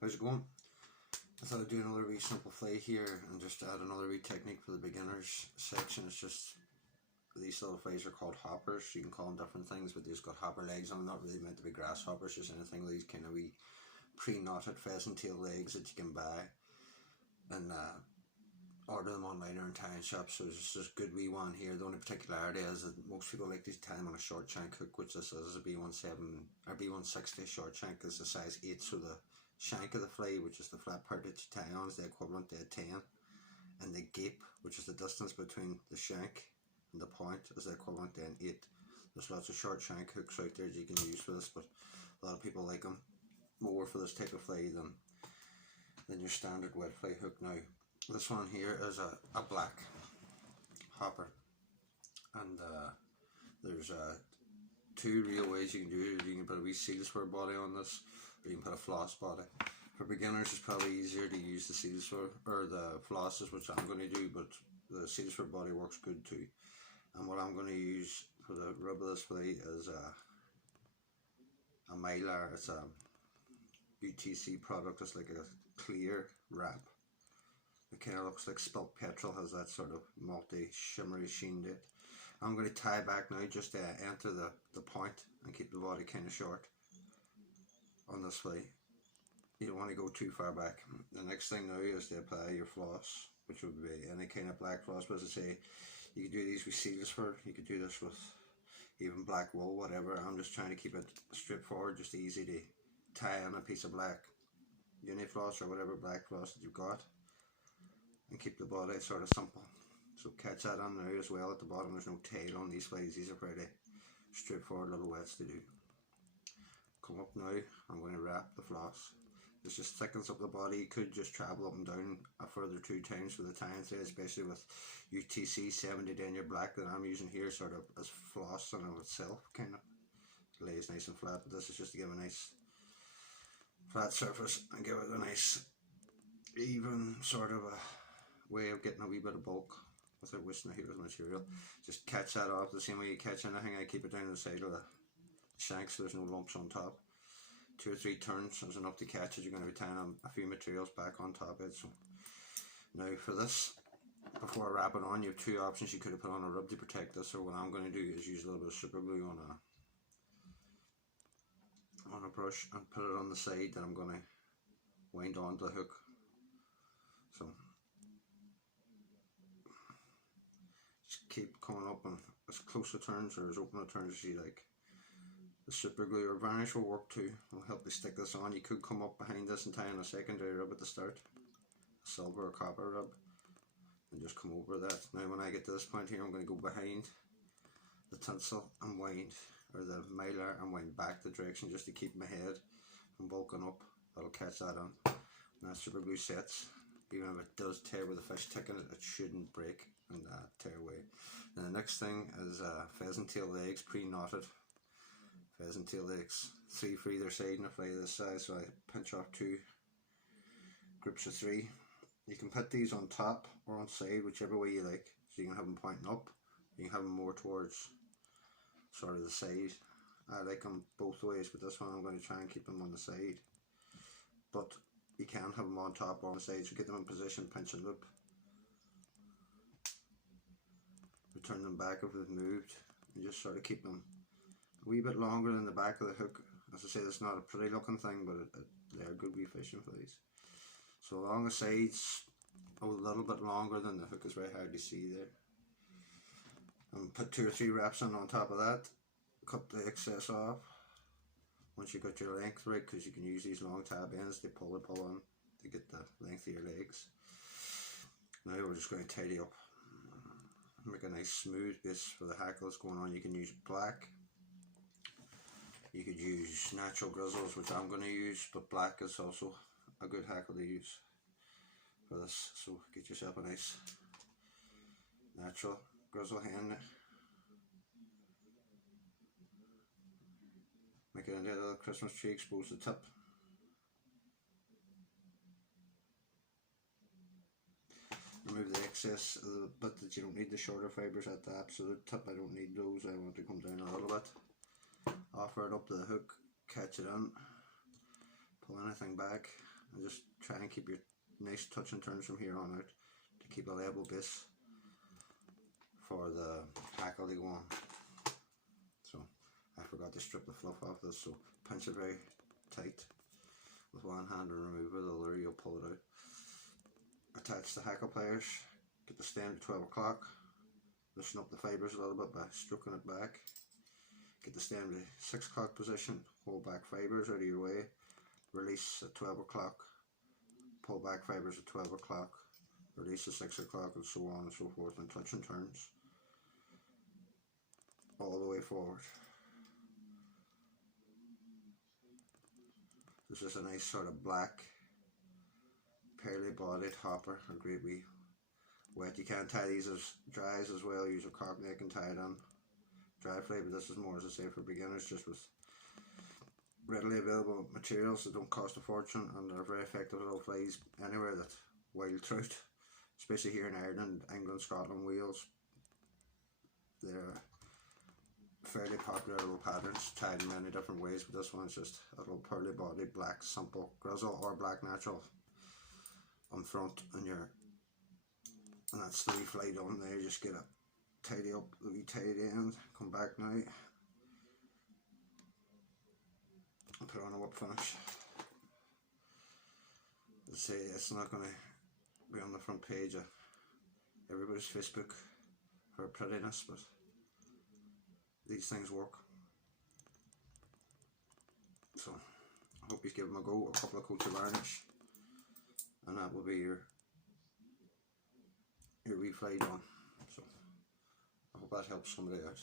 How's it going? I thought I'd do another wee simple play here and just add another wee technique for the beginners section. It's just these little flies are called hoppers. You can call them different things, but they've got hopper legs on them. Not really meant to be grasshoppers, just anything like these kind of wee pre-knotted pheasant tail legs that you can buy and order them online or in tying shops. So it's just a good wee one here. The only particularity is that most people like to tie them on a short shank hook, which this is a B17 or B160 short shank. Is a size 8, so the shank of the fly, which is the flat part that you tie on, is the equivalent to a 10, and the gape, which is the distance between the shank and the point, is the equivalent to an 8. There's lots of short shank hooks out there that you can use for this, but a lot of people like them more for this type of fly than your standard wet fly hook. Now this one here is a black hopper, and there's two real ways you can do it. You can put a wee seal spur body on this, or you can put a floss body. For beginners it's probably easier to use the seal spur or the flosses, which I'm going to do, but the seal spur body works good too. And what I'm going to use for the rub of this fly is a Mylar. It's a UTC product. It's like a clear wrap. It kind of looks like spilt petrol, has that sort of multi shimmery sheen to it. I'm going to tie back now just to enter the point and keep the body kind of short on this fly. You don't want to go too far back. The next thing now is to apply your floss, which would be any kind of black floss. But as I say, you could do these with seal spur, you could do this with even black wool, whatever. I'm just trying to keep it straightforward, just easy to tie on a piece of black uni floss or whatever black floss that you've got, and keep the body sort of simple. So catch that on now as well at the bottom. There's no tail on these flies. These are pretty straightforward little wets to do. Come up now, I'm going to wrap the floss. This just thickens up the body. You could just travel up and down a further 2 times for the tying thread, especially with UTC 70 denier black that I'm using here, sort of as floss in itself, kind of lays nice and flat. But this is just to give a nice flat surface and give it a nice even sort of a way of getting a wee bit of bulk without wasting a heap of material. Just catch that off the same way you catch anything. I keep it down the side of the shank so there's no lumps on top. 2 or 3 turns is enough to catch it. You're going to be tying a few materials back on top of it. So now for this, before I wrap it on, you have 2 options. You could have put on a rub to protect this, or what I'm going to do is use a little bit of super glue on a brush and put it on the side that I'm going to wind onto the hook. So just keep coming up and as close to turns or as open a turns as you like. The super glue or varnish will work too. It'll help you stick this on. You could come up behind this and tie on a secondary rub at the start, a silver or copper rub, and just come over that. Now when I get to this point here, I'm going to go behind the tinsel and wind, or the Mylar, and wind back the direction just to keep my head from bulking up. That'll catch that on. When that super glue sets, even if it does tear with a fish tick in it, it shouldn't break and tear away. And the next thing is pheasant tail legs, pre-knotted. Pheasant tail legs, 3 for either side in a fly this size, so I pinch off 2 groups of 3. You can put these on top or on side, whichever way you like. So you can have them pointing up, you can have them more towards sort of the side. I like them both ways, but this one I'm going to try and keep them on the side. But you can have them on top or on the side, so get them in position, pinch and loop. Return them back if they've moved, and just sort of keep them a wee bit longer than the back of the hook. As I say, it's not a pretty looking thing, but they're good wee fishing flies. So along the sides, a little bit longer than the hook is very hard to see there. And put 2 or 3 wraps on top of that. Cut the excess off once you got your length right, because you can use these long tab ends to pull on to get the length of your legs. Now we're just going to tidy up, make a nice smooth base for the hackles going on. You can use black. You could use natural grizzles, which I'm going to use, but black is also a good hackle to use for this. So get yourself a nice natural grizzle hen. Make it into a little Christmas tree, expose the tip. Remove the excess of the bit that you don't need, the shorter fibres at the absolute tip. I don't need those. I want to come down a little bit. Offer it up to the hook, catch it in, pull anything back, and just try and keep your nice touch and turns from here on out to keep a level base for the hackle to go on. So I forgot to strip the fluff off this, so pinch it very tight with one hand and remove it, the other you'll pull it out. Attach the hackle pliers, get the stem to 12 o'clock, loosen up the fibres a little bit by stroking it back, get the stem to 6 o'clock position, hold back fibres out of your way, release at 12 o'clock, pull back fibres at 12 o'clock, release at 6 o'clock, and so on and so forth, and touch and turns all the way forward. This is a nice sort of black, pearly bodied hopper, a great wee wet. You can tie these as dries as well, use a cock neck and tie it on dry fly, but this is more, as I say, for beginners, just with readily available materials that don't cost a fortune and are very effective little flies anywhere. That wild trout, especially here in Ireland, England, Scotland, Wales, they're fairly popular little patterns, tied in many different ways, but this one's just a little pearly bodied black simple grizzle or black natural on front, and that's the wee fly done there. Just get it, tidy up the wee tidy end, come back now and put on a whip finish. As I say, it's not going to be on the front page of everybody's Facebook for prettiness, but these things work. So I hope you give them a go, a couple of coats of varnish, and that will be your wee fly done. So I hope that helps somebody out.